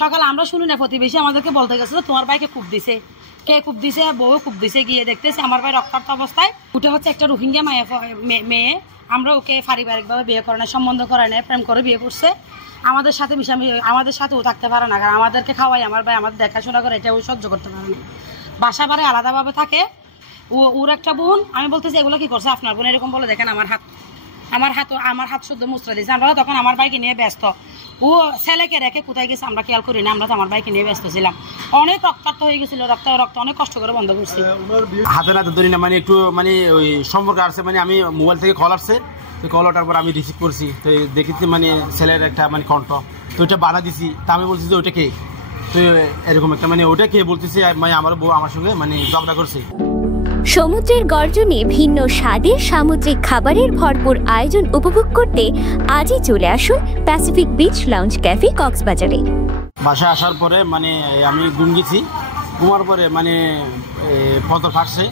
সকালে আমরা শুনি না, প্রতিবেশী আমাদেরকে বলতে গেছিল তোমার ভাইকে কূপ দিছে, কে কূপ দিছে, বউ কূপ দিছে। গিয়ে দেখতেছি আমার ভাই রক্তাক্ত অবস্থায়। ওটা হচ্ছে একটা রোহিঙ্গা মেয়ে। আমরা ওকে পারিবারিকভাবে বিয়ে করে না, সম্বন্ধ করে না, প্রেম করে বিয়ে করছে। আমাদের সাথে আমাদের সাথে ও থাকতে পারে না, কারণ আমাদেরকে খাওয়াই আমার ভাই, আমাদের দেখাশোনা করে, এটা ও সহ্য করতে পারে না। বাসা বাড়ি আলাদাভাবে থাকে। ওর একটা বোন, আমি বলতেছি এগুলো কি করছে আপনার বোন? এরকম বলে দেখেন আমার হাত শুদ্ধ মুচড়ে দিয়েছে। আমরা তখন আমার ভাইকে নিয়ে ব্যস্ত। ও ছেলেকে রেখে কোথায় গেছে আমরা খেয়াল করি না, আমরা তো আমার ভাইকে নিয়ে ব্যস্ত ছিলাম। অনেক রক্তাক্ত হয়ে গেছিল, রক্ত অনেক কষ্ট করে বন্ধ করছি। হাতে নাতে ধরি না, মানে একটু মানে ওই সম্পর্ক আসছে, মানে আমি মোবাইল থেকে কল আসছে, তো কল ওঠার পর আমি রিসিভ করছি, তো দেখেছি মানে ছেলের একটা মানে কণ্ঠ, তো ওইটা বানা দিছি। তা আমি বলছি যে ওইটা কে, তো এরকম একটা মানে ওটা কে বলতেছি, মানে আমার বউ আমার সঙ্গে মানে ঝগড়া করছে। সমুদ্রের গর্জনে ভিন্ন স্বাদের সামুদ্রিক খাবারের ভরপুর আয়োজন উপভোগ করতে আজই চলে আসুন প্যাসিফিক বিচ লাউঞ্জ ক্যাফে কক্সবাজারে। বাসায় আসার পরে মানে আমি ঘুম গেছি, ঘুমার পরে মানে পথর ফাটছে,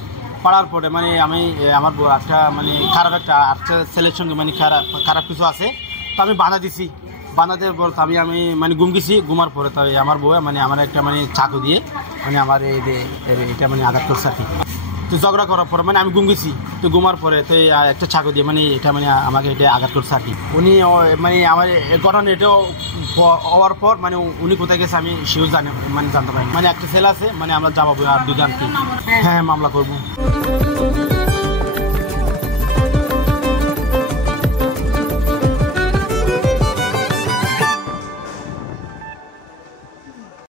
পাড়ার পরে মানে আমি আমার বউ একটা মানে খারাপ একটা ছেলের সঙ্গে মানে খারাপ কিছু আছে, তো আমি বাধা দিছি। বাধা দেওয়ার পর আমি মানে ঘুম গেছি, ঘুমার পরে তাই আমার বউ মানে আমার একটা মানে চাকু দিয়ে মানে আমার এটা মানে আঘাত করছে আর কি। তো ঝগড়া করার পর মানে আমি ঘুম গেছি, তো ঘুমার পরে তো একটা চাকু দিয়ে মানে এটা মানে আমাকে এটা আঘাত করছে আর কি। উনি মানে আমার ঘটনা এটাও হওয়ার পর মানে উনি কোথায় গেছে আমি সেও জানতে পারি। মানে একটা ছেলে আছে, মানে আমরা যাবো আর দুজন। হ্যাঁ, মামলা করবো।